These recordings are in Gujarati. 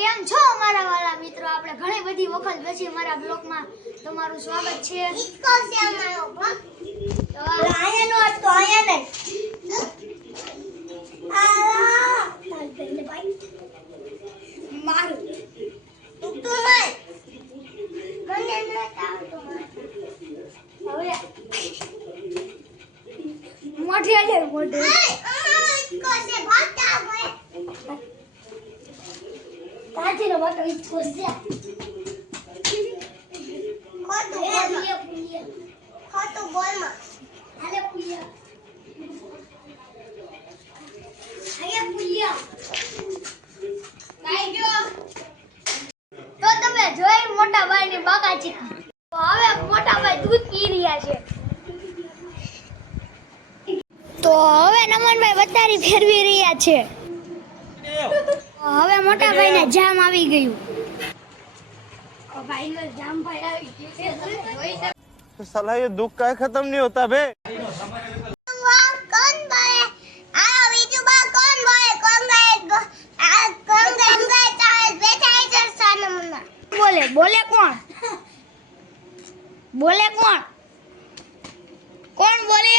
કેમ છો મારા વાલા મિત્રો? આપણે ઘણી બધી વખત પછી મારા બ્લોગમાં તમારું સ્વાગત છે. અમારો તો આયા નહીં. આલા. તાલપેલે ભાઈ. મારું. તું તું માર મને ન આવતો હવે મોઢે મોઢે. અમારો ઈસકો છે ભક્ત આ ભાઈ કાચીનો મોટો ઈચ્છો છે ખોટું બોલમાં ખોટું બોલમાં હાલે પુલિયા આયા પુલિયા કાઈ તો તમે જોઈ મોટા ભાઈ ની બાકા ચીકી તો હવે મોટા ભાઈ દૂધ પી રહ્યા છે. તો હવે નમનભાઈ વતારી ફેરવી રહ્યા છે. મોટા ભાઈ ને જામ આવી ગયું ભાઈ ને જામ ભાઈ આવી ગયું છે તમે જોઈ શકો तो साला ये दुख का खत्म नहीं होता बे વાહ કોણ બોલે આ બીજું બા કોણ બોલે કોણ ગાય આ કોણ ગાય ગાય તારે બેઠા છે સાનમના બોલે બોલે કોણ બોલે કોણ કોણ બોલે તા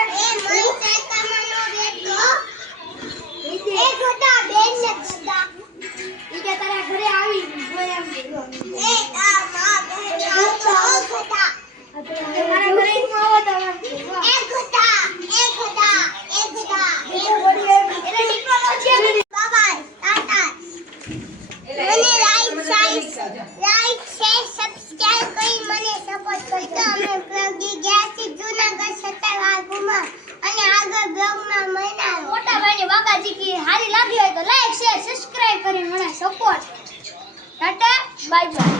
ઘુમા અને આગળ બ્લોગમાં મહિના મોટા ભાઈને હારી લાગી હોય તો લાઈક શેર સબસ્ક્રાઇબ કરીને મને સપોર્ટ ટાટા બાય બાય